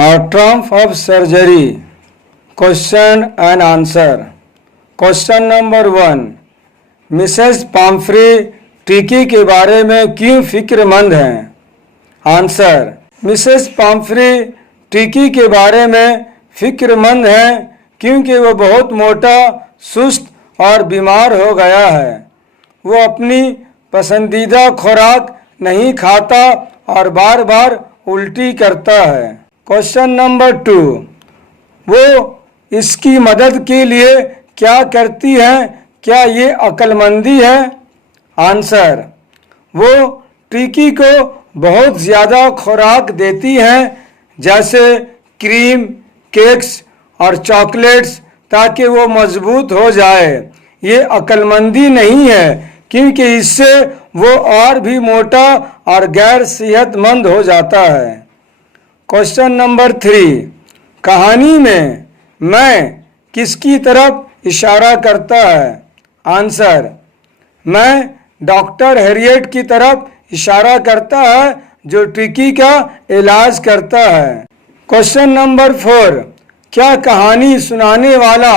Triumph of surgery. Question and answer. Question number 1. मिसेस पाम्फ्रे टीके के बारे में क्यों फिक्रमंद हैं? आंसर. मिसेस पाम्फ्रे टीके के बारे में फिक्रमंद हैं क्योंकि वो बहुत मोटा, सुस्त और बीमार हो गया है. वो अपनी पसंदीदा खुराक नहीं खाता और बार बार उल्टी करता है. Question number 2. वो इसकी मदद के लिए क्या करती हैं? क्या ये अक्लमंदी है? आंसर. वो टीकी को बहुत ज़्यादा खुराक देती हैं, जैसे क्रीम, केक्स और चॉकलेट्स, ताकि वो मजबूत हो जाए. ये अक्लमंदी नहीं है क्योंकि इससे वो और भी मोटा और गैर सेहतमंद हो जाता है. Question number 3. कहानी में मैं किसकी तरफ इशारा करता है? आंसर. मैं डॉक्टर हैरियट की तरफ इशारा करता है जो टीकी का इलाज करता है. Question number 4. क्या कहानी सुनाने वाला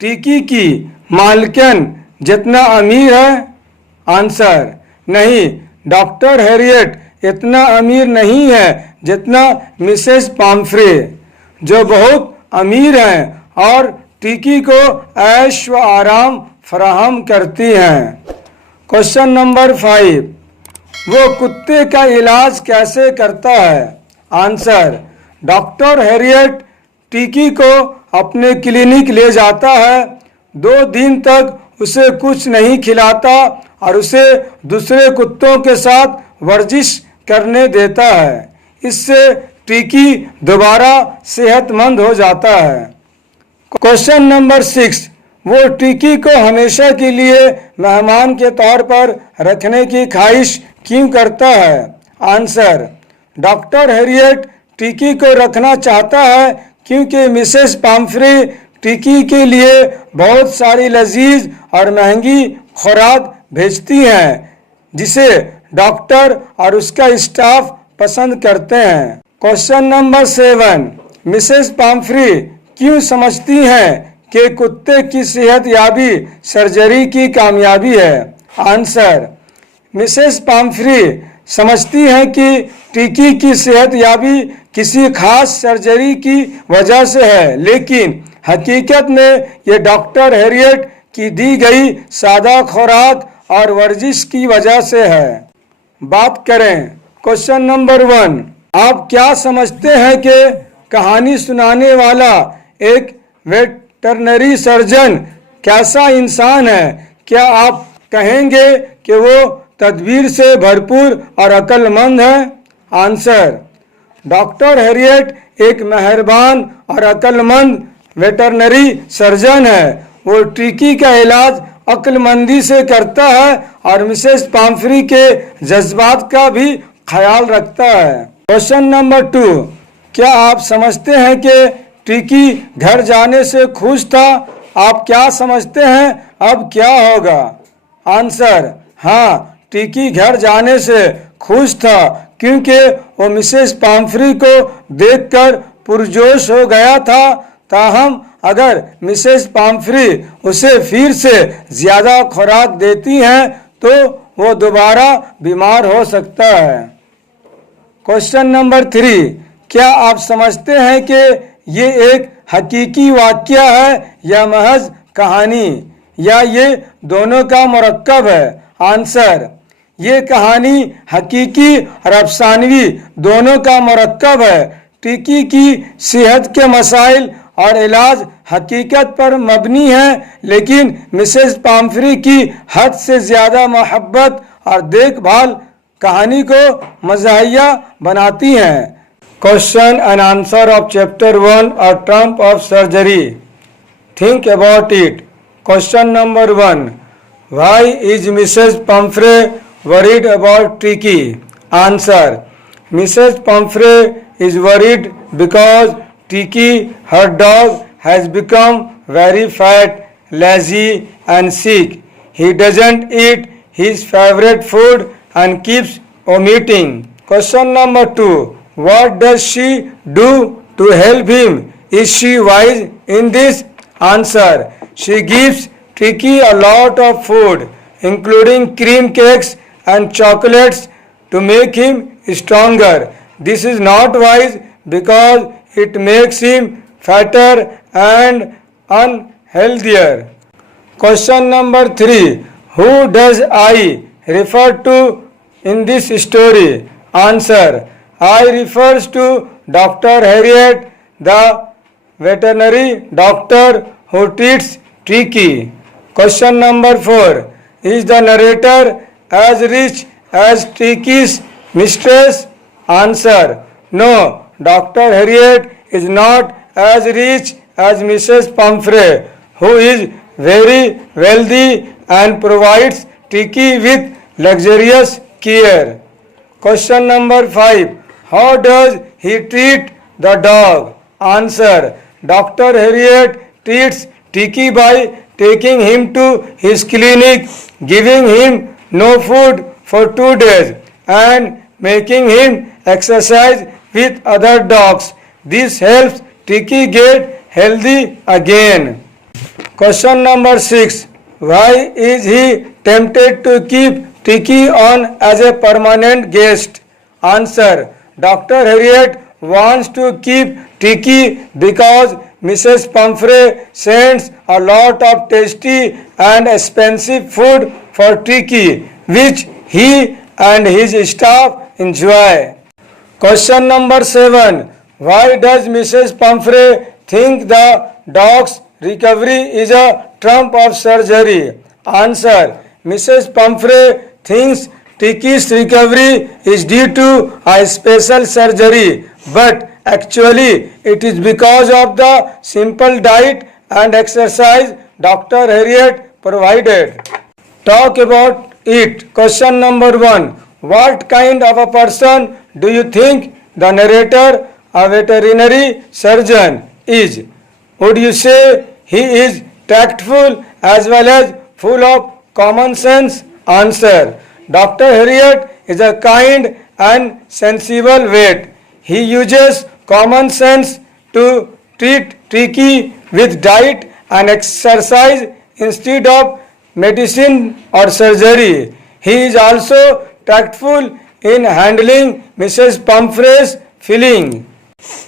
टीकी की मालकिन जितना अमीर है? आंसर. नहीं, डॉक्टर हैरियट इतना अमीर नहीं है जितना मिसेस पाम्फ्रे, जो बहुत अमीर हैं और टीकी को ऐश व आराम फराहम करती हैं. Question number 5. वो कुत्ते का इलाज कैसे करता है? आंसर. डॉक्टर हैरियट टीकी को अपने क्लिनिक ले जाता है. 2 दिन तक उसे कुछ नहीं खिलाता और उसे दूसरे कुत्तों के साथ वर्जिश करने देता है. इससे टीकी दोबारा सेहतमंद हो जाता है. Question number 6. वो टीकी को हमेशा के लिए मेहमान के तौर पर रखने की ख्वाहिश क्यों करता है? आंसर. डॉक्टर हैरियट टीकी को रखना चाहता है क्योंकि मिसेस पाम्फ्रे टीकी के लिए बहुत सारी लजीज और महंगी खुराक भेजती हैं, जिसे डॉक्टर और उसका स्टाफ पसंद करते हैं. Question number 7. मिसेस पाम्फ्रे क्यों समझती हैं कि कुत्ते की सेहत याबी सर्जरी की कामयाबी है? आंसर. मिसेस पाम्फ्रे समझती हैं कि टीकी की सेहत याबी किसी खास सर्जरी की वजह से है, लेकिन हकीकत में ये डॉक्टर हैरियट की दी गई सादा खुराक और वर्जिश की वजह से है. बात करें क्वेश्चन नंबर 1. आप क्या समझते हैं कि कहानी सुनाने वाला एक वेटरनरी सर्जन कैसा इंसान है? क्या आप कहेंगे कि वो तदबीर से भरपूर और अक्लमंद है? आंसर. डॉक्टर हैरियट एक मेहरबान और अक्लमंद वेटरनरी सर्जन है. वो टीकी का इलाज अक्लमंदी से करता है और मिसेस पाम्फ्रे के जज्बात का भी ख्याल रखता है. Question number 2. क्या आप समझते हैं कि टीकी घर जाने से खुश था? आप क्या समझते हैं अब क्या होगा? आंसर. हाँ, टीकी घर जाने से खुश था क्योंकि वो मिसेस पाम्फ्रे को देखकर पुरजोश हो गया था. ताहम अगर मिसेस पाम्फ्रे उसे फिर से ज़्यादा खुराक देती हैं तो वो दोबारा बीमार हो सकता है. Question number 3. क्या आप समझते हैं कि ये एक हकीकी वाक़या है या महज कहानी, या ये दोनों का मरक्कब है? आंसर. ये कहानी हकीकी और अफसानवी दोनों का मरक्कब है. टीकी की सेहत के मसाइल और इलाज हकीकत पर मबनी है, लेकिन मिसेस पाम्फ्रे की हद से ज़्यादा मोहब्बत और देखभाल कहानी को मज़ाहिया बनाती हैं. Question and answer of chapter 1 और triumph of surgery. Think about it. Question number 1. Why is Mrs Pumphrey worried about Tiki? Answer. Mrs Pumphrey is worried because Tiki, her dog, has become very fat, lazy and sick. He doesn't eat his favorite food and keeps vomiting. Question number 2. What does she do to help him. Is she wise in this? Answer. She gives Tricky a lot of food, including cream cakes and chocolates to make him stronger. This is not wise because it makes him fatter and unhealthier. Question number 3. Who does I refer to in this story? Answer. I refers to Dr. Harriet, the veterinary doctor who treats Tricky. Question number 4. Is the narrator as rich as Tricky's mistress? Answer. No, Dr. Harriet is not as rich as Mrs. Pumphrey, who is very wealthy and provides Tricky with luxurious care. Question number 5. How does he treat the dog? Answer. Dr. Harriet treats Tricky by taking him to his clinic, giving him no food for 2 days, and making him exercise with other dogs. This helps Tricky get healthy again. Question number 6. Why is he tempted to keep Tricky on as a permanent guest? Answer. Dr. Harriet wants to keep Tricky because Mrs. Pumphrey sends a lot of tasty and expensive food for Tricky, which he and his staff enjoy. Question number 7. Why does Mrs. Pumphrey think the dog's recovery is a trump of surgery? Answer. Mrs. Pumphrey thinks Tricky's recovery is due to a special surgery, but actually it is because of the simple diet and exercise Dr. Harriet provided. Talk about it. Question number 1. What kind of a person do you think the narrator, a veterinary surgeon, is? Would you say he is tactful as well as full of common sense? Answer. Dr. Harriet is a kind and sensible vet. He uses common sense to treat Tricky with diet and exercise instead of medicine or surgery. He is also tactful in handling Mrs. Pumphrey's feeling.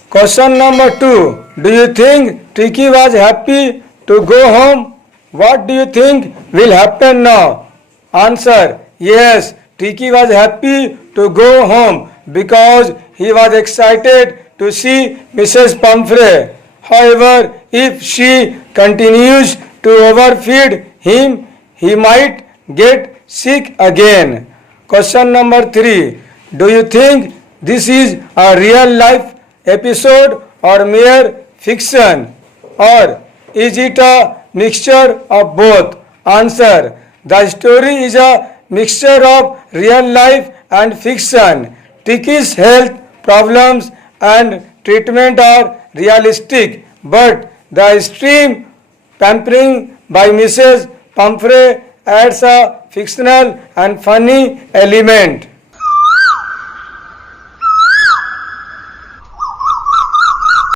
Question number 2. Do you think Tricky was happy to go home? What do you think will happen now? Answer. Yes, Tricky was happy to go home because he was excited to see Mrs. Pumphrey. However, if she continues to overfeed him, he might get sick again. Question number 3. Do you think this is a real life episode or mere fiction? Or is it a mixture of both? Answer. The story is a mixture of real life and fiction. Tricky's health problems and treatment are realistic, but the extreme pampering by Mrs. Pumphrey adds a fictional and funny element.